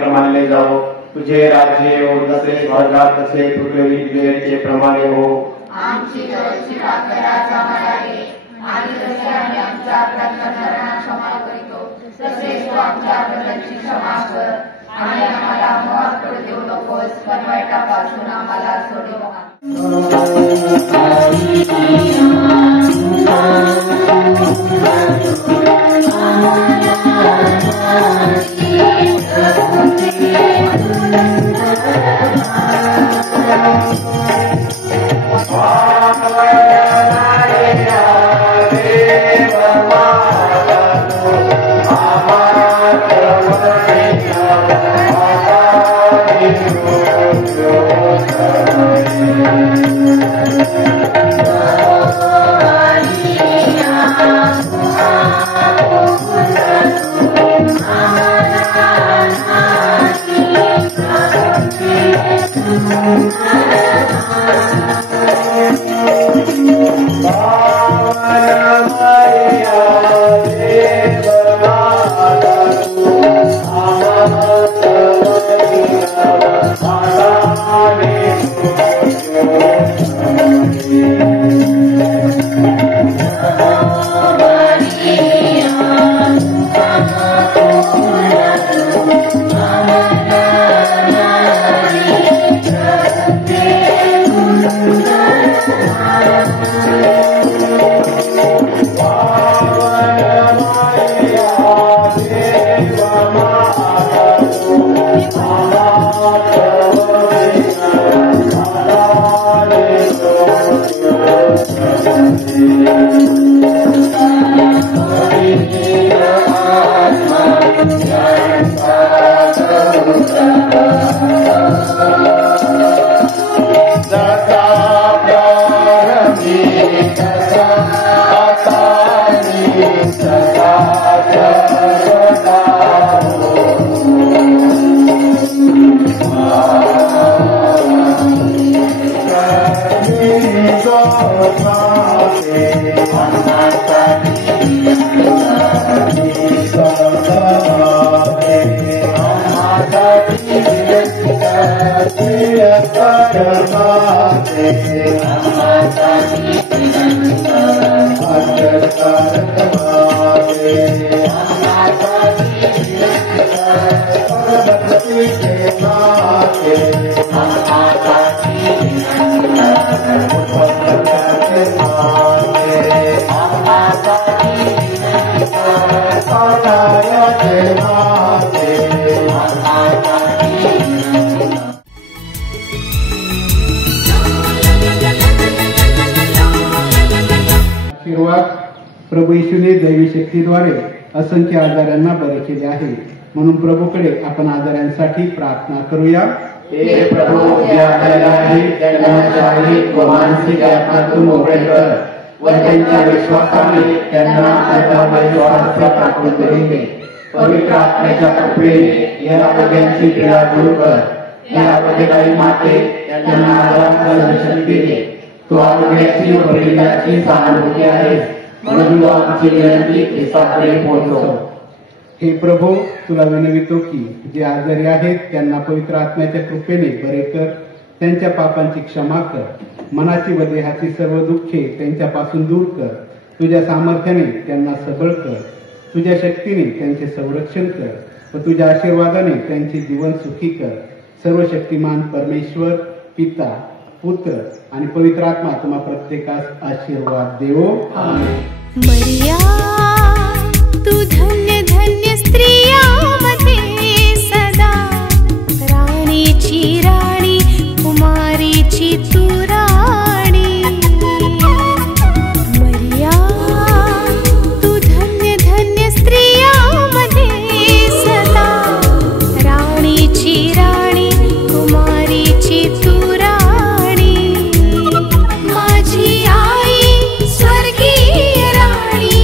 पवित्र मानले जाओ। तुझे राज्य हो जसे स्वर्गात तसे पृथ्वीचे प्रमाणे हो। आमची दररोजची भाकर आज आम्हाला दे आणि जसे आम्ही आमच्या अपराधींना क्षमा करतो तसेच तू आमच्या अपराधांची क्षमा कर आणि आम्हाला मोहात पडू देऊ नकोस पण वाईटापासून आम्हाला सोडव। प्रभू येशूने दैवी शक्तीद्वारे असंख्य आजारांना बरे केले आहे, म्हणून प्रभूकडे आपण आजारांसाठी प्रार्थना करूया। हे प्रभू, ज्या त्यांना शारीरिक व मानसिक आत्म्यातून मोकळे कर व त्यांच्या विश्वासाने त्यांना स्वास्थ्य प्राप्त करून दे। पवित्र आत्म्याच्या कृपेने या रोग्यांची पीडा दूर कर। या आरोग्यदायी माते त्यांना आजारांचा शक्ती दे। तू आरोग्याची व बलिदानाची सहानुभूती आहेस, म्हणून आमची विनंती ख्रिस्ताकडे पोहोचव। हे प्रभू, तुला विनवितो की जे आजारी आहेत त्यांना पवित्र आत्म्याच्या कृपेने बरे कर, त्यांच्या पापांची क्षमा कर, मनाची व देहाची सर्व दुःखे त्यांच्यापासून दूर कर। तुझ्या सामर्थ्याने त्यांना सबळ कर, तुझ्या शक्तीने त्यांचे संरक्षण कर व तुझ्या आशीर्वादाने त्यांचे जीवन सुखी कर। सर्व शक्तिमान परमेश्वर, पिता, पुत्र आणि पवित्र आत्मा तुम्हा प्रत्येकास आशीर्वाद देवो। आमेन। मरिया, तू धन्य धन्य स्त्रियांमध्ये सदा, राणीची राणी, कुमारीची तू राणी। मरिया, तू धन्य धन्य स्त्रियांमध्ये सदा, राणीची राणी, कुमारीची तू राणी। माझी आई स्वर्गीय राणी,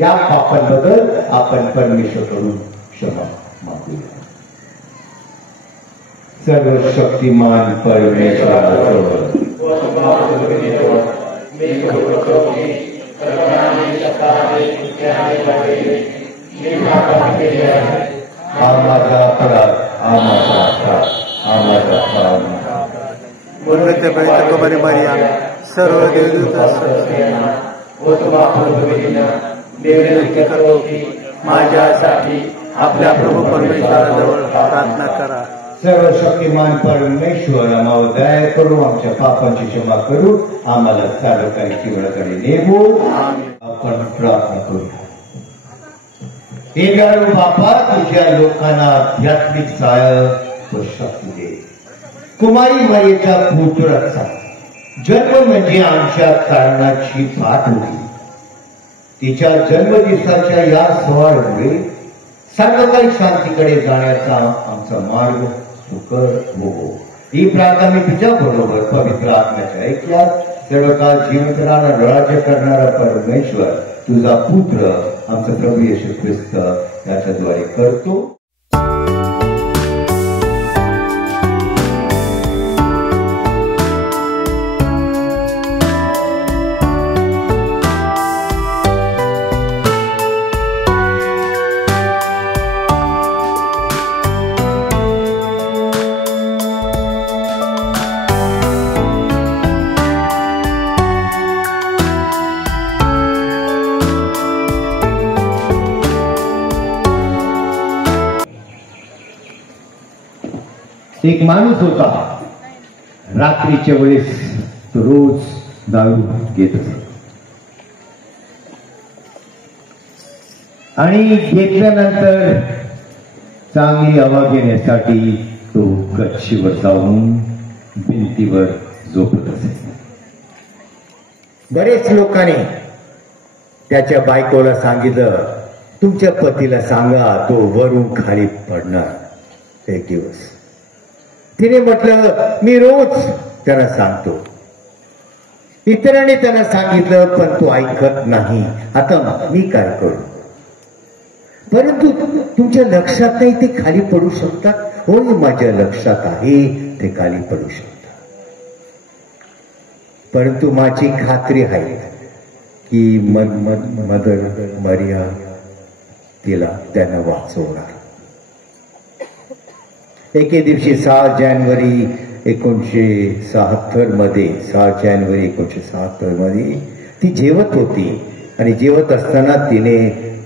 या पापांबद्दल आपण परमेश्वराकडून क्षमा मागूया. सर्व शक्तिमान परमेश्वराजवळ हा माझा अपराध, हा माझा अपराध, हा माझा अपराध. मरिया सर्व देवदूत विनंती करतो की माझ्यासाठी आपल्या प्रभू परमेश्वराजवळ प्रार्थना करा. सर्व शक्तिमान परमेश्वर आम्हाला दया करू, आमच्या पापांची क्षमा करू, आम्हाला सार्वकालिक जीवनाकडे नेमू. आपण प्रार्थना करू. हे गारू बापा, तुझ्या लोकांना आध्यात्मिक साय व शक्ती दे. कुमारी मायेचा पुत्राचा जन्म म्हणजे आमच्या कारणाची पाठ होती. तिच्या जन्मदिवसाच्या या सोहळ्यामुळे सार्वकालिक शांतीकडे जाण्याचा आमचा मार्ग सुकर हो. ही प्रार्थना मी तुझ्या बरोबर पवित्र आत्म्याच्या ऐकल्यात सर्व काळ जिवंत राहणार राज्य करणारा परमेश्वर तुझा पुत्र आमचा प्रभू येशू ख्रिस्त याच्याद्वारे करतो. एक माणूस होता. रात्रीच्या वेळेस तो रोज दारू घेत असत आणि घेतल्यानंतर चांगली हवा घेण्यासाठी तो गच्चीवर जाऊन भिंतीवर झोपत असे. बरेच लोकांनी त्याच्या बायकोला सांगितलं, तुमच्या पतीला सांगा तो वरून खाली पडणार एक दिवस. तिने म्हटलं, मी रोज त्यांना सांगतो. इतरांनी त्यांना सांगितलं पण तो ऐकत नाही. आता मी काय करू? परंतु तुमच्या लक्षात नाही ते खाली पडू शकतात. होय, माझ्या लक्षात आहे ते खाली पडू शकतात. परंतु माझी खात्री आहे की मदर मरिया तिला त्यांना वाचवणार. एके दिवशी 6 जानेवारी 1976 मध्ये 6 जानेवारी 1976 मध्ये ती जेवत होती आणि जेवत असताना तिने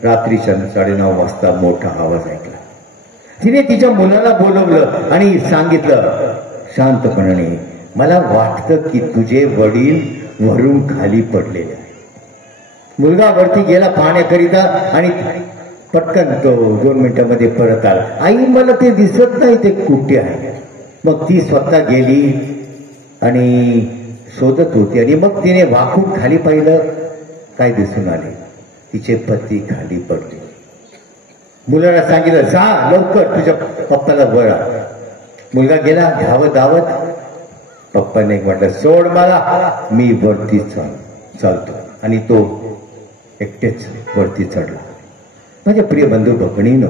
रात्री 9:30 वाजता मोठा आवाज ऐकला. तिने तिच्या मुलाला बोलवलं आणि सांगितलं शांतपणाने, मला वाटतं की तुझे वडील वरून खाली पडलेले आहे. मुलगा वरती गेला पाहण्याकरिता आणि पटकन तो 2 मिनिटांमध्ये परत आला. आई, मला ते दिसत नाही, ते कुठे आहे? मग ती स्वतः गेली आणि शोधत होती आणि मग तिने वाकून खाली पाहिलं. काय दिसून आले? तिचे पती खाली पडले. मुलाला सांगितलं, जा लवकर तुझ्या पप्पाला बरा. मुलगा गेला धावत धावत. पप्पाने म्हटलं, सोड मला, मी वरती चालतो. आणि तो एकटेच वरती चढला. माझ्या प्रिय बंधू भगिनीनो,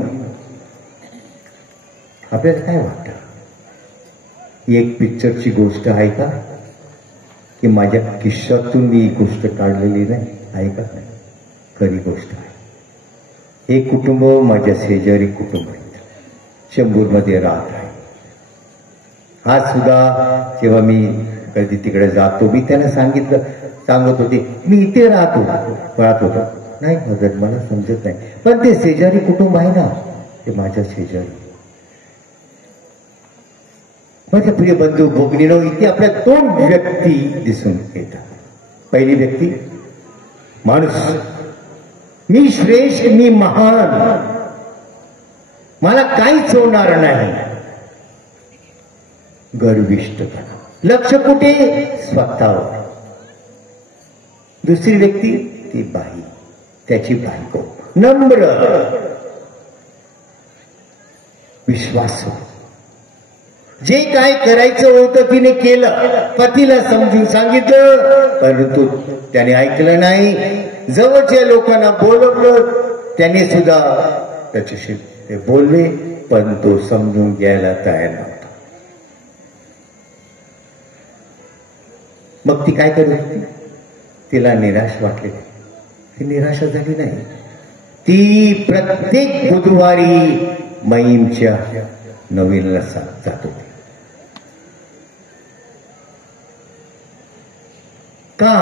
आपल्याला काय वाटतं? ही एक पिक्चरची गोष्ट आहे का? की माझ्या किस्सातून मी ही गोष्ट काढलेली नाही आहे का? खरी गोष्ट आहे. हे कुटुंब माझ्या शेजारी कुटुंब आहे, चेंबूरमध्ये राहत आहे. आज सुद्धा जेव्हा मी कधी तिकडे जातो. मी त्यांना सांगत होते मी इथे राहत होतो. नाही भगत मला समजत नाही, पण ते शेजारी कुटुंब आहे ना, ते माझ्या शेजारी. माझ्या प्रिय बंधू भगिनीनो, इथे आपल्या 2 व्यक्ती दिसून येतात. पहिली व्यक्ती माणूस, मी श्रेष्ठ, मी महान, मला काहीच होणार नाही. गर्विष्ठपणा, लक्ष कुठे? स्वतःवर. दुसरी व्यक्ती ती बाई, त्याची बायको, नम्र, विश्वासू. जे काय करायचं होतं तिने केलं, पतीला समजून सांगितलं, परंतु त्याने ऐकलं नाही. जवळच्या लोकांना बोलवलं, त्याने सुद्धा त्याच्याशी ते बोलले, पण तो समजून घ्यायला तयार नव्हता. मग ती काय करत होती? तिला निराश वाटले. ती निराशा झाली नाही. ती प्रत्येक बुधवारी महिमच्या नवीनला जात होती. का?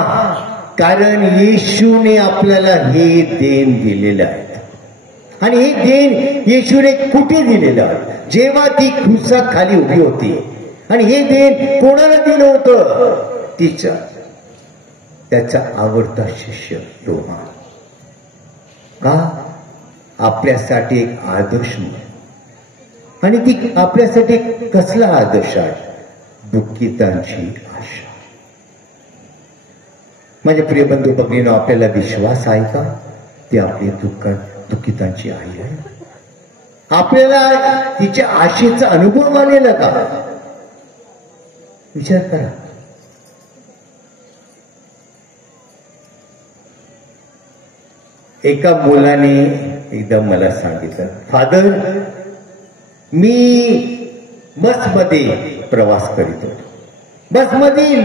कारण येशूने आपल्याला हे देण दिलेलं आहे. आणि हे देण येशूने कुठे दिलेलं आहे? जेव्हा ती क्रुसात खाली उभी होती. आणि हे देण कोणाला दिलं होतं? तिच्या त्याचा आवडता शिष्य तोमा. का? आपल्यासाठी एक आदर्श म्हणून. आणि ती आपल्यासाठी कसला आदर्श आहे? दुःखितांची आशा. माझ्या प्रिय बंधू भगिनींनो, आपल्याला विश्वास आहे का ती आपली दुःखितांची आई आहे? आपल्याला तिच्या आशेचा अनुभव आलेला का? विचार करा. एका मुलाने एकदा मला सांगितलं, फादर, मी बसमध्ये प्रवास करीत होतो. बसमध्ये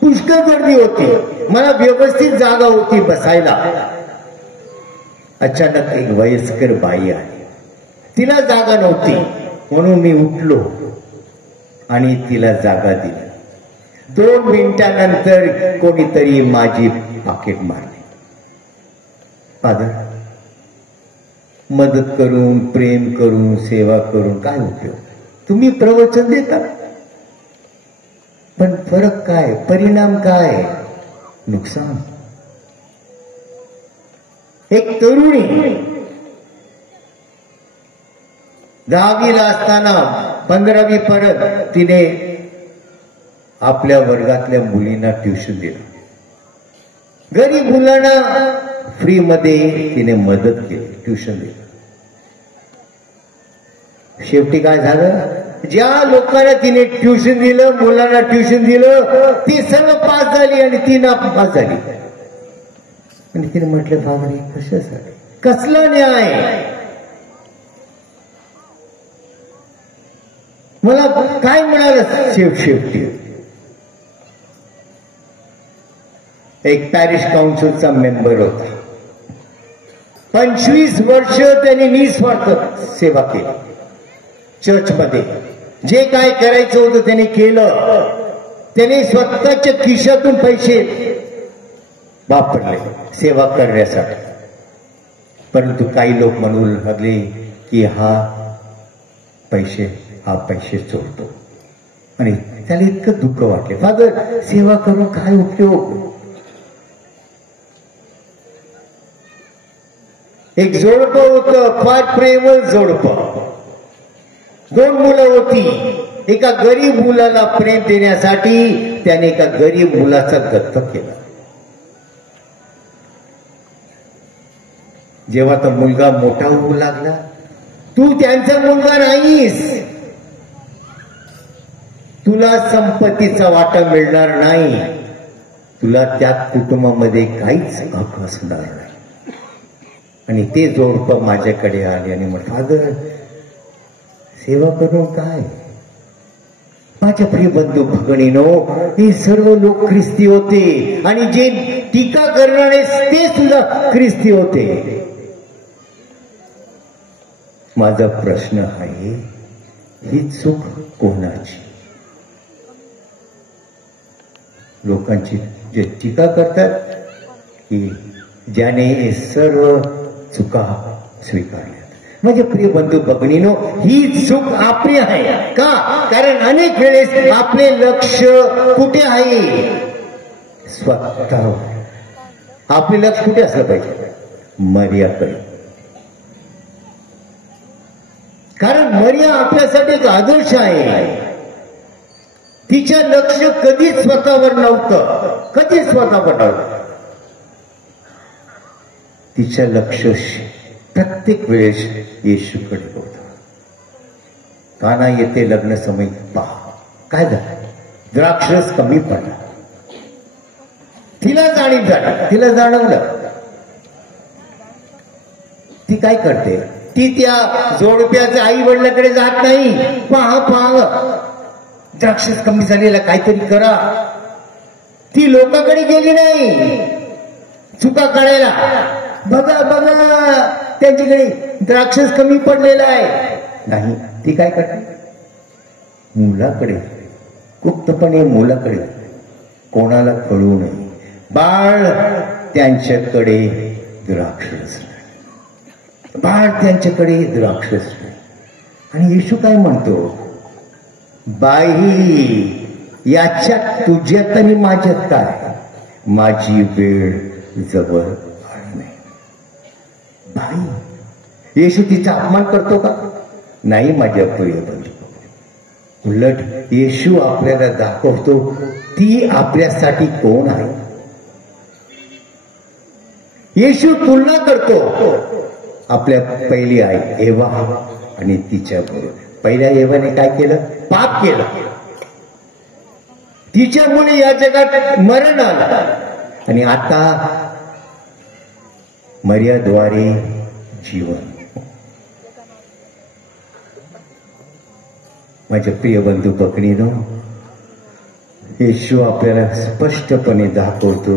पुष्कळ गर्दी होती, मला व्यवस्थित जागा होती बसायला. अचानक एक वयस्कर बाई आली, तिला जागा नव्हती, म्हणून मी उठलो आणि तिला जागा दिली. 2 मिनिटानंतर कोणीतरी माझी पाकिट मारली. फादर, मदत करून, प्रेम करून, सेवा करून काय उपयोग? तुम्ही प्रवचन देता, पण फरक काय? परिणाम काय? नुकसान. एक तरुणी 10वीला असताना 15वी परत तिने आपल्या वर्गातल्या मुलींना ट्युशन दिलं. गरीब मुलांना फ्री मध्ये तिने मदत केली, ट्युशन दिलं. शेवटी काय झालं? ज्या लोकांना तिने ट्युशन दिलं, मुलांना ट्युशन दिलं, ती सर्व पास झाली आणि ती नापास झाली. आणि तिने म्हटलं, फादर, हे कशासाठी? कसला न्याय? मला काय मिळालं शेवटी? एक पॅरिश काउन्सिलचा मेंबर होता. 25 वर्ष त्यांनी निस्वार्थ सेवा केली. चर्चमध्ये जे काय करायचं होतं त्याने केलं. त्याने स्वतःच्या खिशातून पैसे वापरले सेवा करण्यासाठी. परंतु काही लोक म्हणू लागले की हा पैसे चोरतो. आणि त्याला इतकं दुःख वाटले. फादर, सेवा करून काय उपयोग? एक जोडपं होतं, फार प्रेमळ जोडपं. 2 मुलं होती. एका गरीब मुलाला प्रेम देण्यासाठी त्याने एका गरीब मुलाचा दत्तक केला. जेव्हा तो मुलगा मोठा होऊ लागला, तू त्यांचा मुलगा नाहीस, तुला संपत्तीचा वाटा मिळणार नाही, तुला त्या कुटुंबामध्ये काहीच हक्क असणार नाही. आणि ते जोडपं माझ्याकडे आले आणि म्हटलं, फादर, सेवा करून काय? माझ्या प्रिय बंधू भगिनीनो, हे सर्व लोक ख्रिस्ती होते आणि जे टीका करणारे ते सुद्धा ख्रिस्ती होते. माझा प्रश्न आहे, ही चूक कोणाची? लोकांची जे टीका करतात की ज्याने सर्व चुका स्वीकारल्या. म्हणजे प्रिय बंधू भगिनीनो, ही चूक आपली आहे का? कारण अनेक वेळेस आपले लक्ष कुठे आहे? स्वतः. आपले लक्ष कुठे असलं पाहिजे? मर्याकडे. कारण मर्या आपल्यासाठी एक आदर्श आहे. तिच्या लक्ष कधीच स्वतःवर नव्हतं, कधीच स्वतःवर नव्हतं. तिच्या लक्ष प्रत्येक वेळेस येशूकडे होतं. काना येते लग्न समय पहा काय झालं, द्राक्षरस कमी पडला. तिला जाणीव झाली, तिला जाणवलं. ती काय करते? ती त्या जोडप्याच्या आई वडिलांकडे जात नाही. पहा पहा द्राक्षरस कमी झालेला, काहीतरी करा. ती लोकांकडे गेली नाही चुका काढायला. बघा बघा त्यांच्याकडे द्राक्षस कमी पडलेला आहे. नाही, ती काय करते? मुलाकडे, गुप्तपणे मुलाकडे, कोणाला कळू नये. बाळ त्यांच्याकडे द्राक्षस नाही, बाळ त्यांच्याकडे द्राक्षस नाही. आणि येशू काय म्हणतो? बाई याच्यात तुझ्यात आणि माझ्यात काय? माझी वेळ जवळ आली नाही. बाई, येशू तिचा अपमान करतो का? नाही माझ्या प्रिय बंधू. उलट येशू आपल्याला दाखवतो ती आपल्यासाठी कोण आहे. येशू तुलना करतो आपल्या पहिली आई एवा आणि तिच्या बरोबर. पहिल्या एवाने काय केलं? पाप केलं. तिच्यामुळे या जगात मरण आलं. आणि आता मर्याद्वारे जीवन. माझ्या प्रिय बंधू भगिनीनो, येशू आपल्याला स्पष्टपणे दाखवतो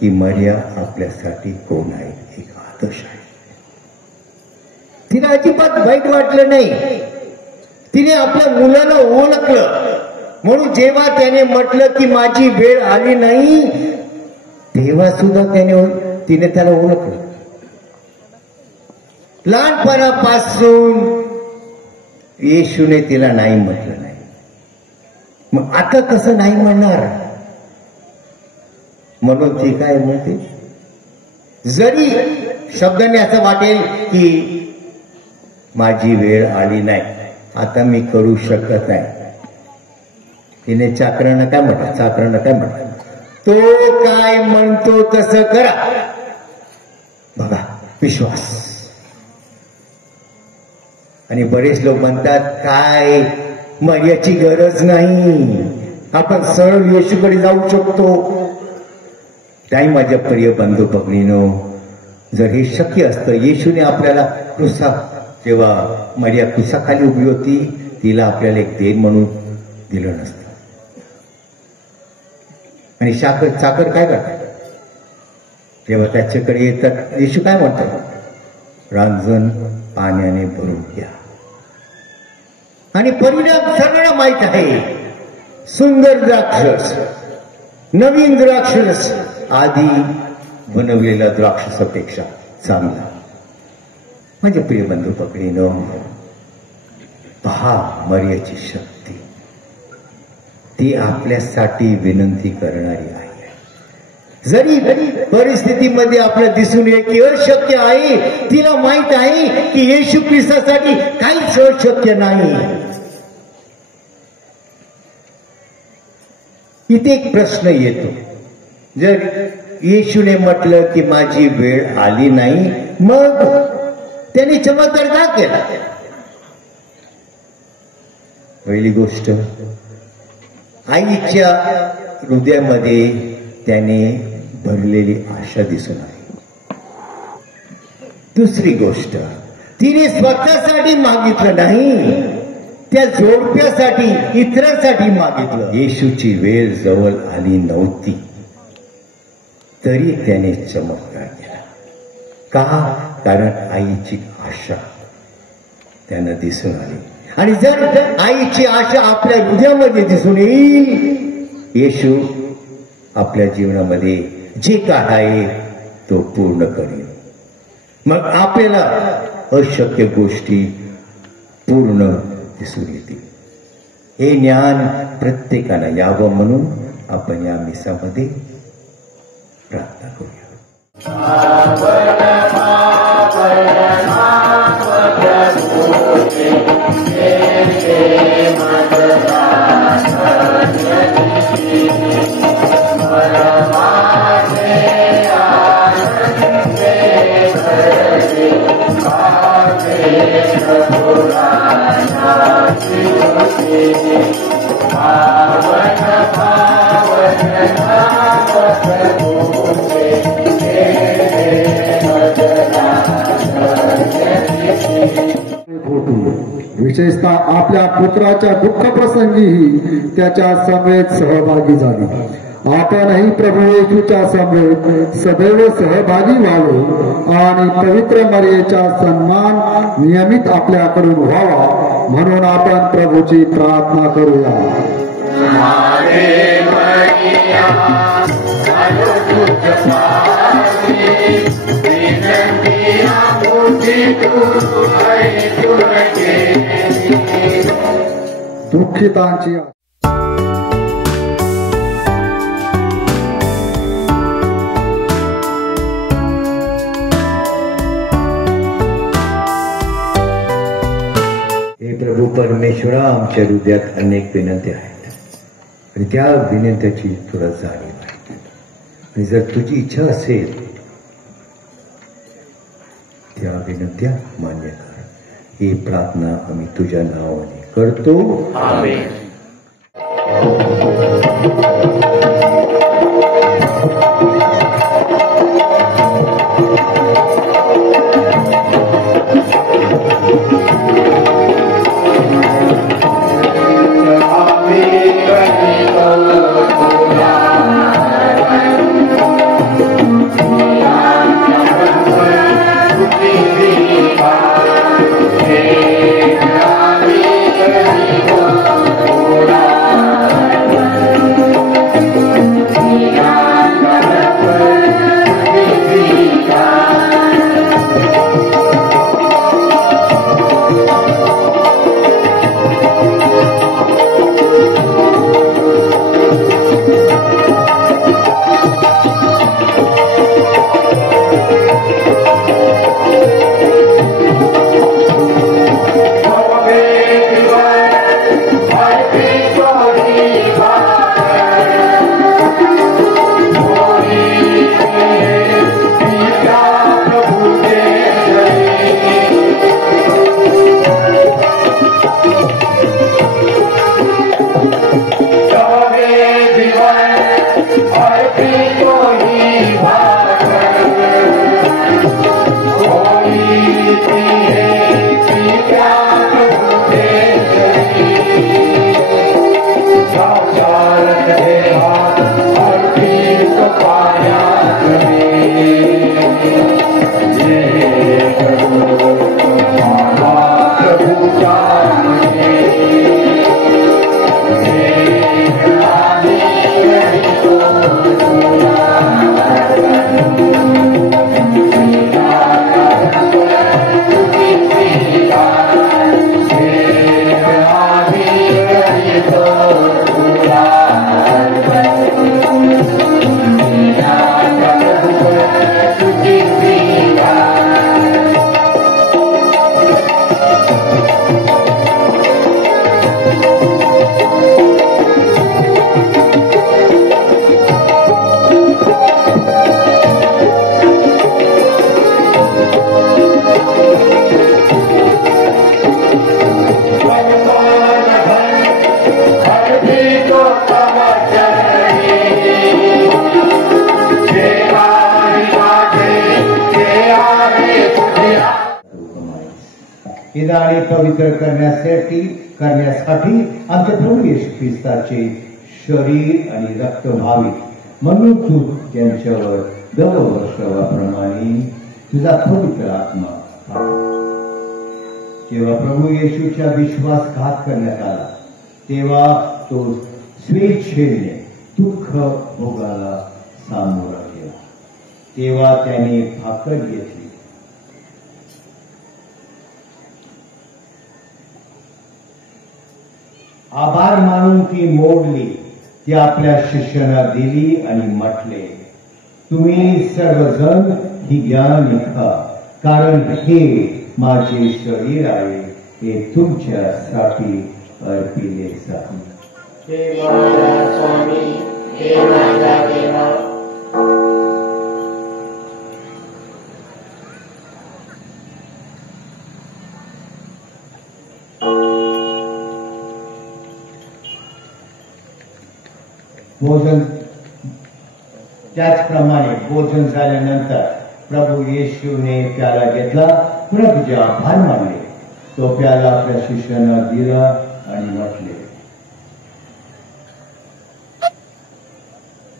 की मर्या आपल्यासाठी कोण आहे, एक आदर्श आहे. तिला अजिबात वाईट वाटलं नाही. तिने आपल्या मुलाला ओळखलं. म्हणून जेव्हा त्याने म्हटलं की माझी वेळ आली नाही, तेव्हा सुद्धा तिने त्याला ओळखलं. लहानपणापासून येशूने तिला नाही म्हटलं नाही. मग आता कसं नाही म्हणणार? म्हणून ती काय म्हणते? जरी शब्दाने असं वाटेल की माझी वेळ आली नाही, आता मी करू शकत नाही. तिने चाकरांना काय म्हटलं? चाकरांना काय म्हटलं? तो काय म्हणतो तसं करा. बघा विश्वास. आणि बरेच लोक म्हणतात काय मर्याची गरज नाही, आपण सरळ येशूकडे जाऊ शकतो. नाही माझ्या प्रिय बंधू भगिनीनो, जर हे शक्य असतं, येशूने आपल्याला क्रुसा, जेव्हा मर्या क्रुसाखाली उभी होती, तिला आपल्याला एक देण म्हणून दिलं नसतं. आणि चाकर काय करतात? जेव्हा त्याच्याकडे येतात, येशू काय म्हणतात? रांजण पाण्याने भरून घ्या. आणि परिणाम सगळ्यांना माहित आहे. सुंदर द्राक्षरस, नवीन द्राक्षरस आधी बनवलेल्या द्राक्षसापेक्षा चांगला. म्हणजे प्रिय बंधू भगिनीनो, पहा मर्याची शक्ती. ती आपल्यासाठी विनंती करणारी आहे. जरी परिस्थितीमध्ये आपल्याला दिसून येईल की अशक्य आहे, तिला माहित आहे की येशू ख्रिस्तासाठी काहीच अशक्य नाही. इथे एक प्रश्न येतो, जर येशूने म्हटलं की माझी वेळ आली नाही, मग त्याने चमत्कार का केला? पहिली गोष्ट, आईच्या हृदयामध्ये त्याने भरलेली आशा दिसून आली. दुसरी गोष्ट, तिने स्वतःसाठी मागितलं नाही, त्या जोडप्यासाठी, इतरांसाठी मागितलं. येशूची वेळ जवळ आली नव्हती तरी त्याने चमत्कार केला. का? कारण आईची आशा त्यांना दिसून आली. आणि जर आईची आशा आपल्या हृदयामध्ये दिसून येईल, येशू आपल्या जीवनामध्ये जे काय आहे तो पूर्ण करेल. मग आपल्याला अशक्य गोष्टी पूर्ण दिसून येतील. हे ज्ञान प्रत्येकाला यावं म्हणून आपण या मिसामध्ये प्रार्थना करूया. विशेषतः आपल्या पुत्राच्या दुःख प्रसंगीही त्याच्या समेत सहभागी झाली. आपणही प्रभू येशूच्या समेत सदैव सहभागी व्हावे आणि पवित्र मर्यादेचा सन्मान नियमित आपल्याकडून व्हावा म्हणून आपण प्रभूची प्रार्थना करूया. दुःखितांची हे प्रभू परमेश्वरा, आमच्या हृदयात अनेक विनंत्या आहेत आणि त्या विनंत्याची तुला जाणीव आहे. आणि जर तुझी इच्छा असेल त्या विनंत्या मान्य कर. ही प्रार्थना आम्ही तुझ्या नावाने करतो. आमेन. आणि पवित्र करण्यासाठी आमच्या प्रभू येशू ख्रिस्ताचे शरीर आणि रक्त व्हावे म्हणून तू त्यांच्यावर दरवर्षाप्रमाणे तुझा पवित्र आत्मा. जेव्हा प्रभू येशूच्या विश्वासघात करण्यात आला तेव्हा तो स्वेच्छेने दुःख भोगाला सामोरा गेला. तेव्हा त्याने भाकर घेतली, आभार मानून ती मोडली, ती आपल्या शिष्यांना दिली आणि म्हटले, तुम्ही सर्वजण ही घ्या आणि खा, कारण हे माझे शरीर आहे, हे तुमच्यासाठी अर्पिले जाईल. हे माझा स्वामी, हे माझा देवा. भोजन त्याचप्रमाणे भोजन झाल्यानंतर प्रभू येशूने प्याला घेतला, प्रभूचे आभार मानले, तो प्याला आपल्या शिष्यांना दिला आणि म्हटले,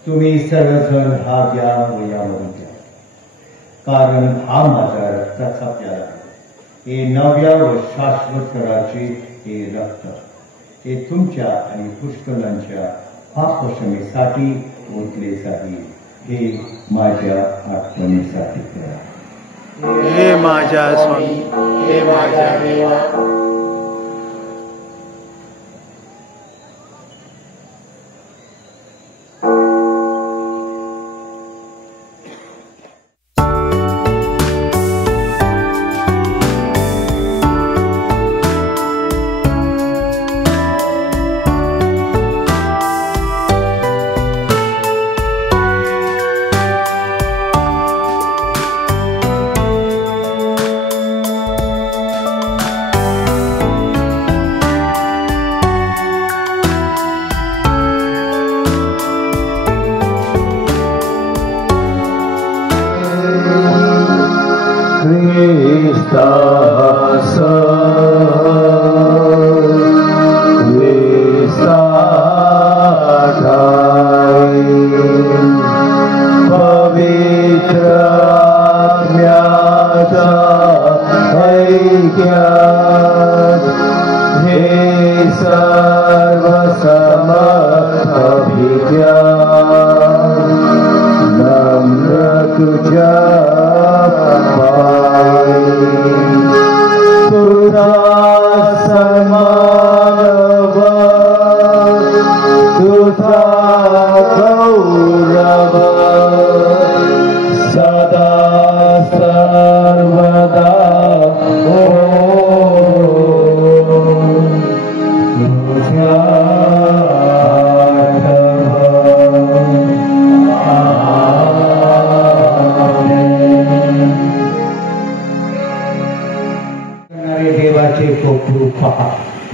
तुम्ही सर्वजण हा घ्या व यावरून घ्या, कारण हा माझा रक्ताचा प्याला आहे, हे नव्या व शाश्वत कराचे हे रक्त, हे तुमच्या आणि पुष्कळांच्या पापक्षमेसाठी ओतले जाईल, हे माझ्या आठवणीसाठी करा. हे माझ्या स्वामी, हे माझा देवा.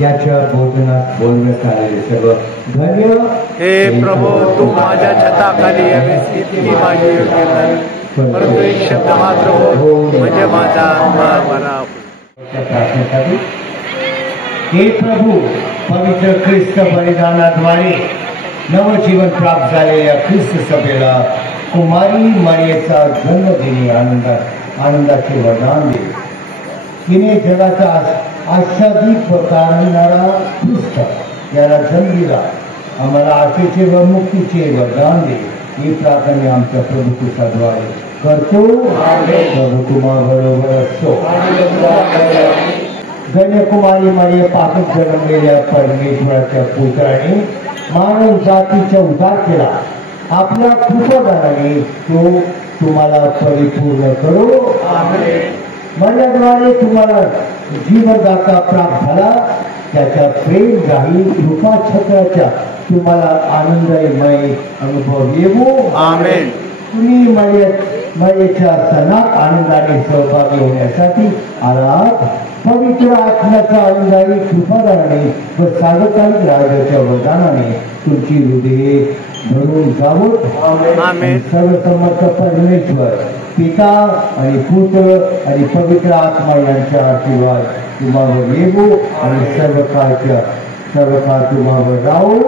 याच्या भोजनात बोलण्यात आलेले सर्व धन्य. हे प्रभू, तू माझ्या छताखाली यावेस इतकी माझी योग्यता नाही, परंतु एक शब्द मात्र हो, म्हणजे माझा आत्मा बरा होईल. प्रार्थनेसाठी हे प्रभू, पवित्र ख्रिस्त बलिदानाद्वारे नवजीवन प्राप्त झालेल्या ख्रिस्त सभेला कुमारी मरियेचा जन्मदिनी आनंदाचे वरदान दे. तिने जगाचा आच्छादित व तारणणारा ख्रिस्त याला जन्म दिला, आम्हाला आशेचे व मुक्तीचे वरदान दे. ही प्रार्थना आमच्या प्रभू ख्रिस्ताद्वारे करतो. प्रभू तुम्हाबरोबर असतो. धन्यकुमारी मरिया पापात जन्मलेल्या परमेश्वराच्या पुत्राने मानव जातीचा उद्धार केला. आपल्या कृपादानाने तो तुम्हाला परिपूर्ण करो. माझ्याद्वारे तुम्हाला जीवनदाता प्राप्त झाला. त्याच्या प्रेम राहील कृपा छत्राच्या तुम्हाला आनंदमय अनुभव येवो. आमेन. तुम्ही मर्याच्या सणात आनंदाने सहभागी होण्यासाठी आलात. पवित्र आत्म्याच्या आनंदाने कृपादानाने व सार्वकालिक राजाच्या वरदानाने तुमची हृदये भरून जावोत. आमेन. सर्वसमर्थ परमेश्वर पिता आणि पुत्र आणि पवित्र आत्मा यांचा आशीर्वाद तुम्हावर येवो आणि सर्व काळ तुम्हावर राहो.